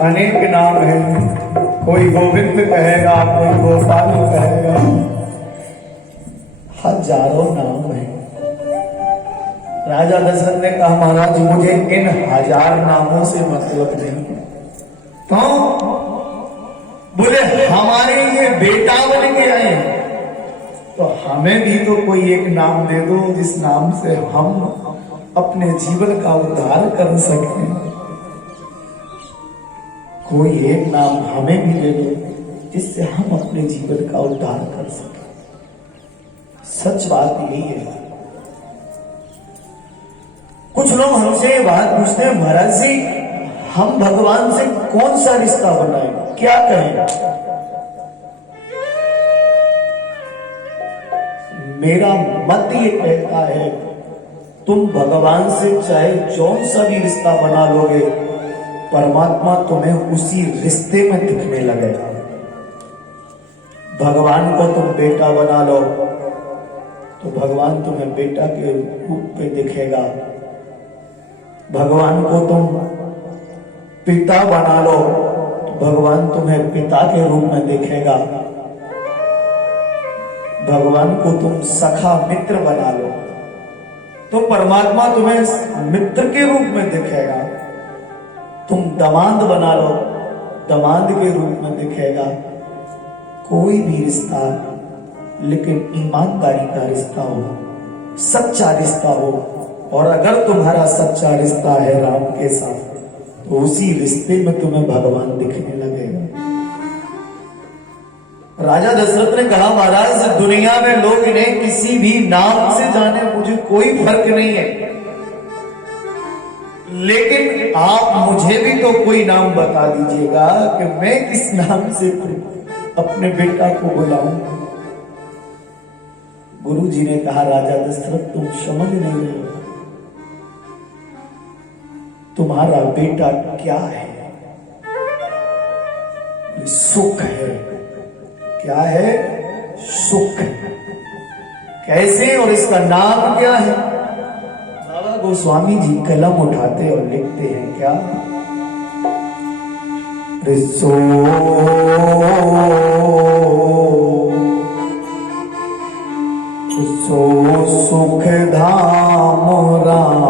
अनेक नाम है। कोई गोविंद कहेगा, कोई गोपाल कहेगा, हजारों नाम है। राजा दशरथ ने कहा महाराज मुझे इन 1000 नामों से मतलब नहीं। तो बोले हमारे लिए बेटा बन के आए, तो हमें भी तो कोई एक नाम दे दो जिस नाम से हम अपने जीवन का उद्धार कर सकें। कोई एक नाम हमें भी दे दो जिससे हम अपने जीवन का उद्धार कर सकें। सच बात यही है। कुछ लोग हमसे ये बात पूछते हैं महाराज जी हम भगवान से कौन सा रिश्ता बनाएं, क्या कहें? मेरा मत ये कहता है तुम भगवान से चाहे जौन सा भी रिश्ता बना लोगे, परमात्मा तुम्हें उसी रिश्ते में दिखने लगेगा। भगवान को तुम बेटा बना लो तो भगवान तुम्हें बेटा के रूप में दिखेगा। भगवान को तुम पिता बना लो तो भगवान तुम्हें पिता के रूप में दिखेगा। भगवान को तुम सखा मित्र बना लो तो परमात्मा तुम्हें मित्र के रूप में दिखेगा। तुम दामाद बना लो, दामाद के रूप में दिखेगा। कोई भी रिश्ता लेकिन ईमानदारी का रिश्ता हो, सच्चा रिश्ता हो, और अगर तुम्हारा सच्चा रिश्ता है राम के साथ तो उसी रिश्ते में तुम्हें भगवान दिखने लगेगा। राजा दशरथ ने कहा महाराज दुनिया में लोग इन्हें किसी भी नाम से जाने मुझे कोई फर्क नहीं है, लेकिन आप मुझे भी तो कोई नाम बता दीजिएगा कि मैं किस नाम से अपने बेटा को बुलाऊं। गुरु जी ने कहा राजा दशरथ तुम समझ नहीं रहे हो, तुम्हारा बेटा क्या है? सुख है। क्या है? सुख। कैसे और इसका नाम क्या है? बाबा गोस्वामी जी कलम उठाते और लिखते हैं क्या? सो सुख धाम राम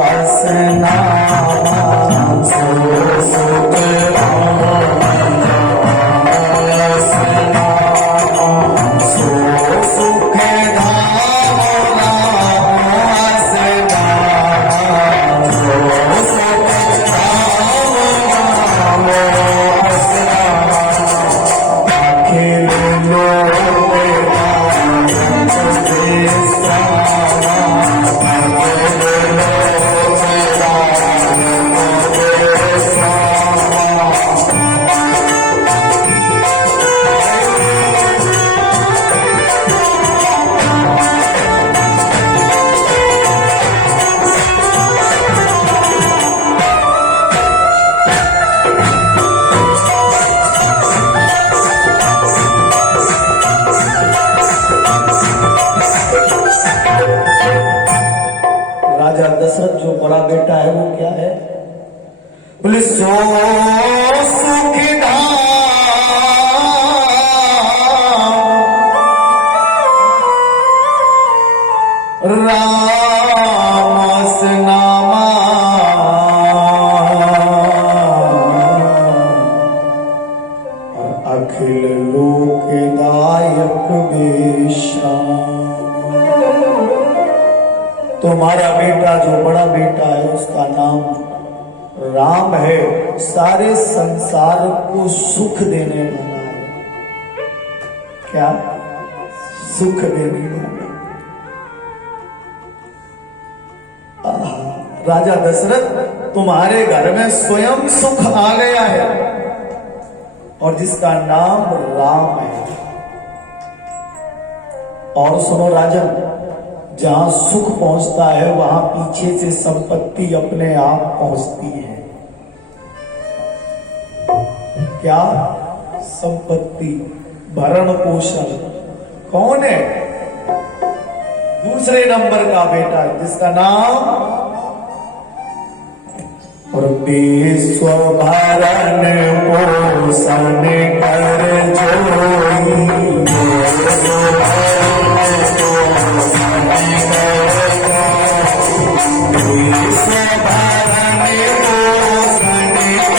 असना, सो सुख धाम असना, सो सुख धाम राम असना, सो सुख धाम राम असना, अखिल लोक दशरथ जो बड़ा बेटा है वो क्या है? बोले सो सुख धाम राम नामा, और अखिल लोकदायक विश्राम। तुम्हारा बेटा जो बड़ा बेटा है उसका नाम राम है, सारे संसार को सुख देने वाला है। क्या? सुख देने वाला। राजा दशरथ तुम्हारे घर में स्वयं सुख आ गया है और जिसका नाम राम है। और सुनो राजन, जहां सुख पहुंचता है वहां पीछे से संपत्ति अपने आप पहुंचती है। क्या? संपत्ति, भरण पोषण। कौन है? दूसरे नंबर का बेटा जिसका नाम और विश्व भरण पोषण कर जोई, विश्व भरण पोषण कर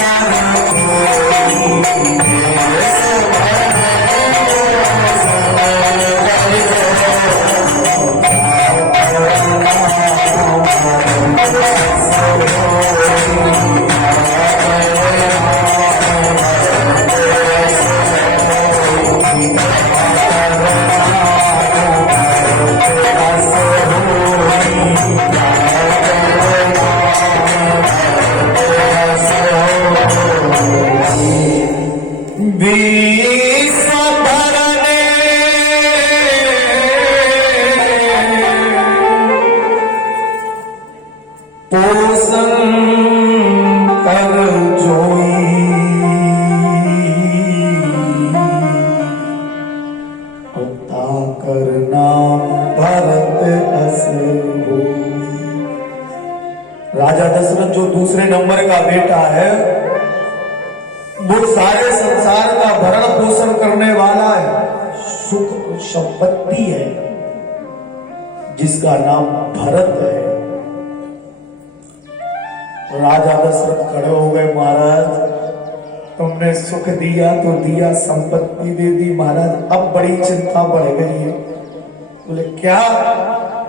विश्व भरण पोषण कर जोई, ताकर नाम भरत अस हो। राजा दशरथ जो दूसरे नंबर का बेटा है, वो सारे संसार का भरण पोषण करने वाला है, सुख संपत्ति है, जिसका नाम भरत है। राजा दशरथ खड़े हो गए, महाराज तुमने सुख दिया तो दिया, संपत्ति दे दी महाराज, अब बड़ी चिंता बढ़ गई है। बोले क्या?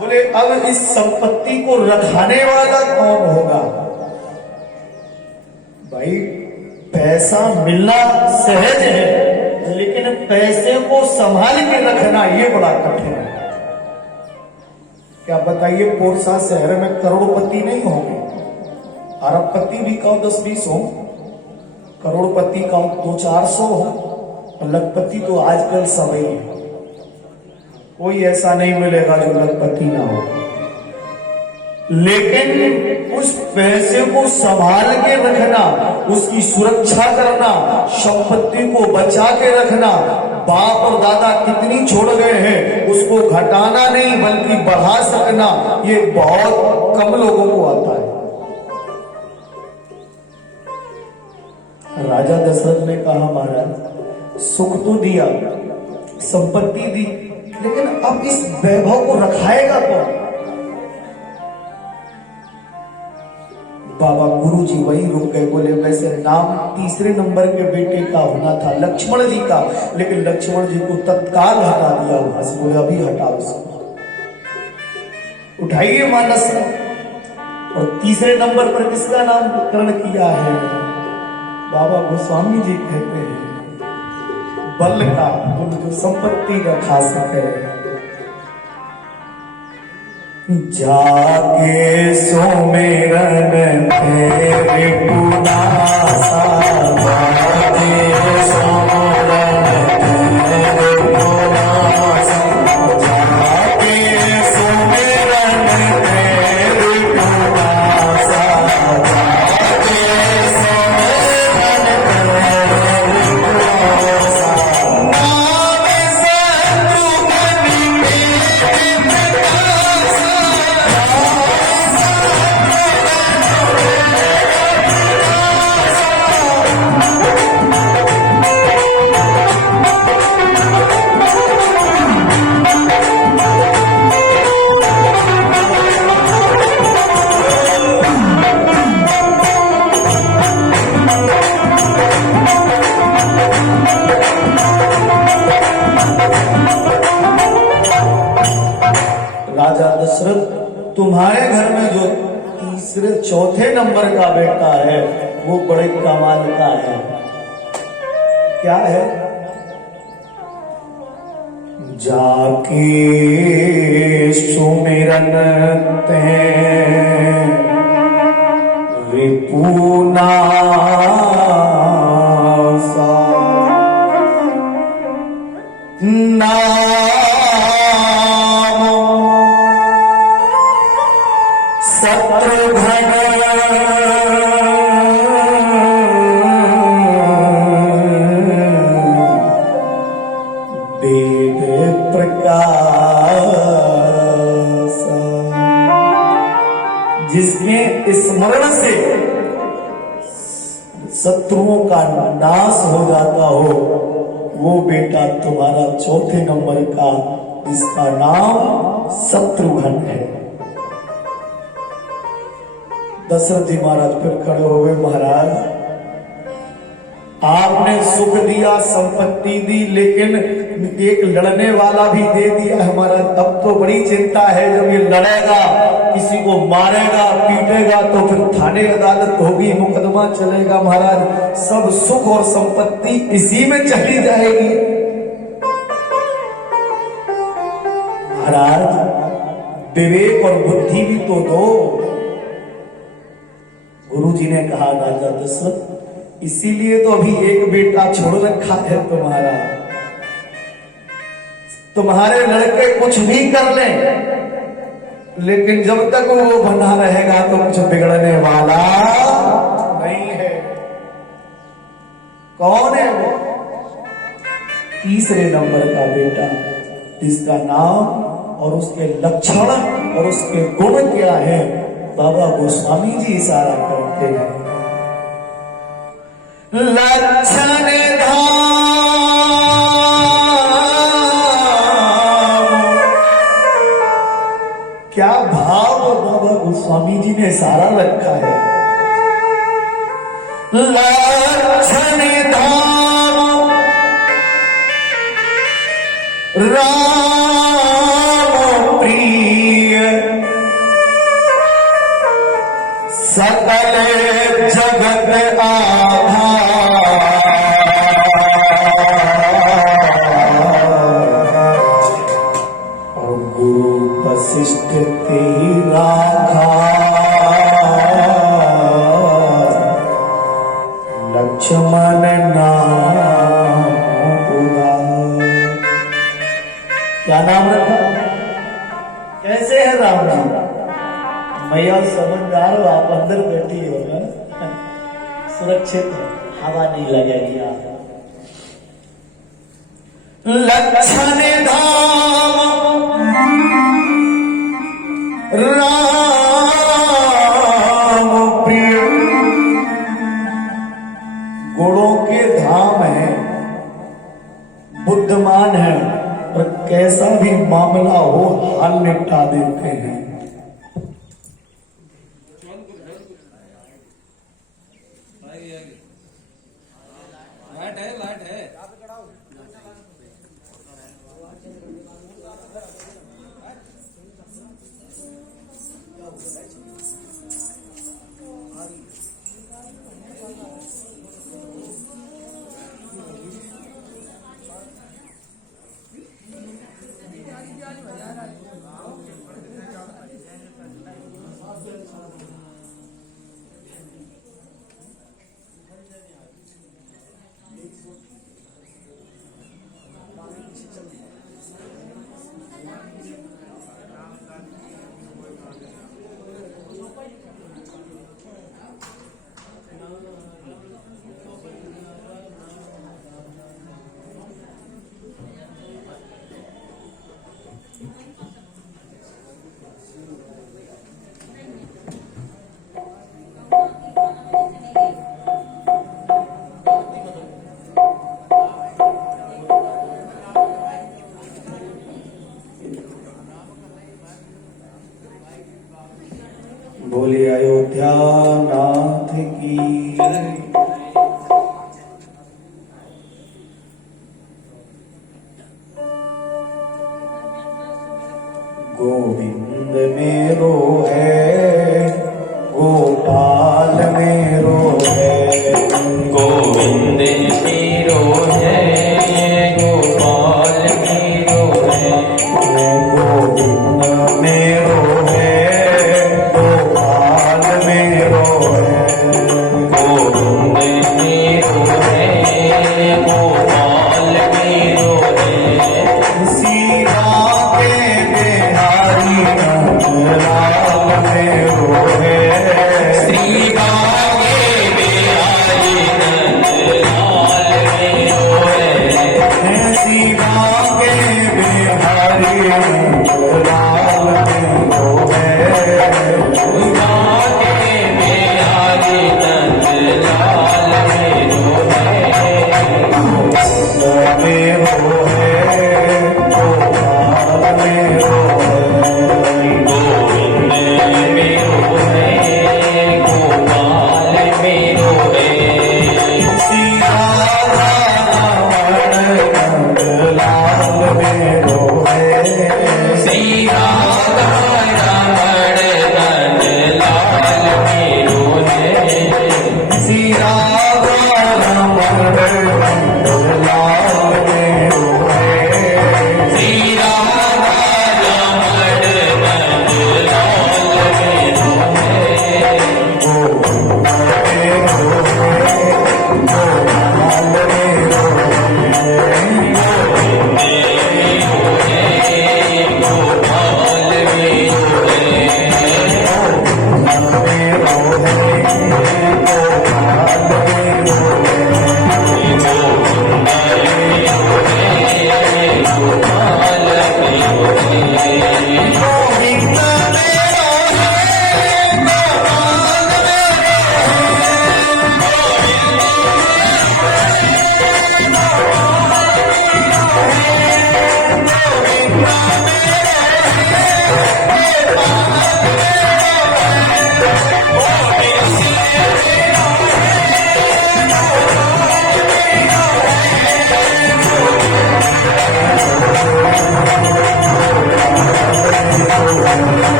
बोले अब इस संपत्ति को रखाने वाला कौन होगा? भाई पैसा मिलना सहज है, लेकिन पैसे को संभाल के रखना ये बड़ा कठिन है। क्या बताइए, पोरसा शहर में करोड़पति नहीं होंगे, अरबपति भी कहो 10-20 हो, करोड़पति का 200-400 हो, और लखपति तो आजकल सभी है। कोई ऐसा नहीं मिलेगा जो लखपति ना हो। लेकिन उस पैसे को संभाल के रखना, उसकी सुरक्षा करना, संपत्ति को बचा के रखना, बाप और दादा कितनी छोड़ गए हैं उसको घटाना नहीं बल्कि बढ़ा सकना, ये बहुत कम लोगों को आता है। राजा दशरथ ने कहा, महाराज सुख तो दिया, संपत्ति दी, लेकिन अब इस वैभव को रखाएगा कौन? बाबा गुरुजी वही रुक गए। बोले वैसे नाम तीसरे नंबर के बेटे का होना था, लक्ष्मण जी का, लेकिन लक्ष्मण जी को तत्काल हटा दिया वहां से। बोले अभी हटाओ उसको, उठाइए मानस। और तीसरे नंबर पर किसका नामकरण किया है? बाबा गोस्वामी जी कहते हैं बल का, जो संपत्ति का खास है। जाके सुमिरन तेरे पुनासा, जाके सुमिरन तेरे पुनासा, जाके सुमिरन तेरे पुनासा, जाके सुमिरन तेरे पुनासा, नाम सतगुरु राजा दशरथ, तुम्हारे घर में जो तीसरे चौथे नंबर का बेटा है वो बड़े कमाल का है। क्या है? जाके सुमिरन ते रिपुनासा, शत्रुघ्न वेद प्रकाश, जिसके स्मरण से शत्रुओं का नाश हो जाता हो, वो बेटा तुम्हारा चौथे नंबर का, इसका नाम शत्रुघ्न है। दशरथ जी महाराज फिर खड़े हो गए, महाराज आपने सुख दिया, संपत्ति दी, लेकिन एक लड़ने वाला भी दे दिया हमारा। अब तो बड़ी चिंता है, जब ये लड़ेगा, किसी को मारेगा, पीटेगा, तो फिर थाने अदालत होगी, मुकदमा चलेगा महाराज, सब सुख और संपत्ति इसी में चली जाएगी। महाराज विवेक और बुद्धि भी तो दो। गुरु जी ने कहा, राजा दशरथ इसीलिए तो अभी एक बेटा छोड़ रखा है तुम्हारा। तुम्हारे लड़के कुछ भी कर लें, लेकिन जब तक वो बना रहेगा तो कुछ बिगड़ने वाला नहीं है। कौन है वो? तीसरे नंबर का बेटा, जिसका नाम और उसके लक्षण और उसके गुण क्या है, बाबा गोस्वामी जी इशारा करते हैं। लक्षण क्या भाव बाबा गोस्वामी जी ने इशारा रखा है। लक्षण धाम राम प्रिय सकल जगत वशिष्ठ तेरा लक्ष्मण नाम पुरा। क्या नाम रखा? कैसे है राम जी? मैया समझदार हो, आप अंदर बैठी हो ना, सुरक्षित हवा नहीं लगेगी आप। लक्षण धाम राम प्रिय, गुणों के धाम है, बुद्धिमान है, और कैसा भी मामला हो हाल निपटा देते हैं।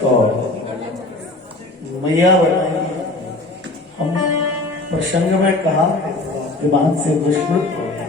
तो मैया बताएंगे हम प्रसंग में कहा दिमाग से विस्मृत हो गए।